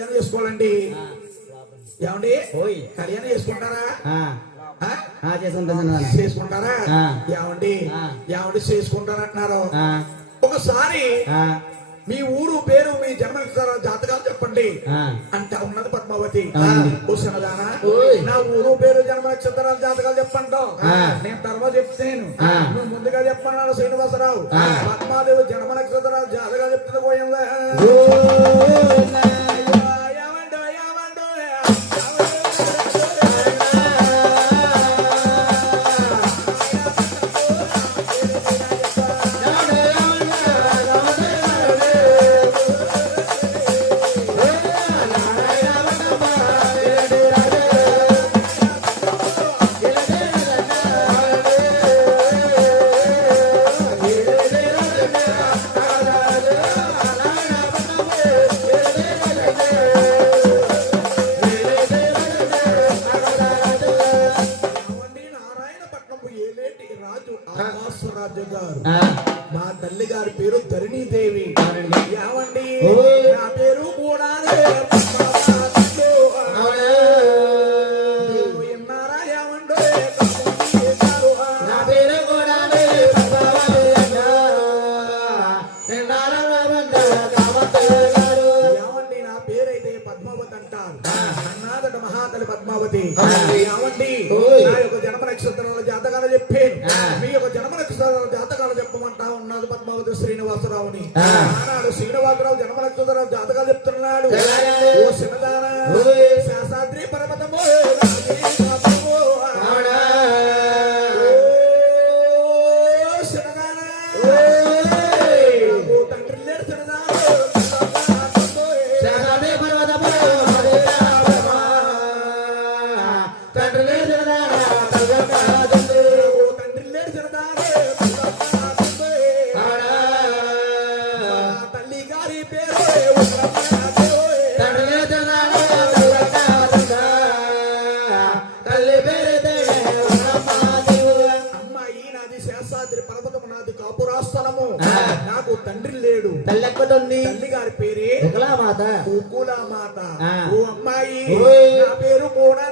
చేసుకోవాలండి. ఏమండి కళ్యాణం చేసుకుంటారా? చేసుకుంటారా? ఏమండి ఏమండి చేసుకుంటారంటున్నారు. ఒకసారి మీ ఊరు పేరు మీ జన్మ జాతకాలు చెప్పండి అంటే ఉన్నది పద్మావతి. కూర్చున్నదానా నా ఊరు పేరు జన్మ నక్షత్రాల జాతకాలు చెప్పంటావు. నేను తర్వాత చెప్తాను, నువ్వు ముందుగా చెప్పన్నాడు శ్రీనివాసరావు. పద్మాదేవి జన్మ నక్షత్రాల జాతకాలు చెప్తుంది పోయిందా? మా తల్లి గారి పేరు ధరణీదేవి. ఏమండి నా పేరు కూడా విన్నారా? ఏమండో నా పేరు కూడా ఏమండి నా పేరైతే పద్మావతి అంటారు. అన్నాదట మహాతల్లి పద్మావతి. ఏమండి నా యొక్క జన్మ నక్షత్రాల జాతకాలు చెప్పాను, మీ యొక్క జన్మ నక్షత్రాల జాతకాలు చెప్పమంటా ఉన్నది పద్మావతి శ్రీనివాసరావుని. ఆనాడు శ్రీనివాసరావు జన్మ నక్షత్రాల జాతకాలు చెప్తున్నాడు. ఓ శివదాన శాస్త్రి పర్వతము తండ్రి లేడు శివదాన నాకు తండ్రి లేడు. తల్లి గారి పేరే ఉకులామాత. ఓ అమ్మాయి నా పేరు కూడా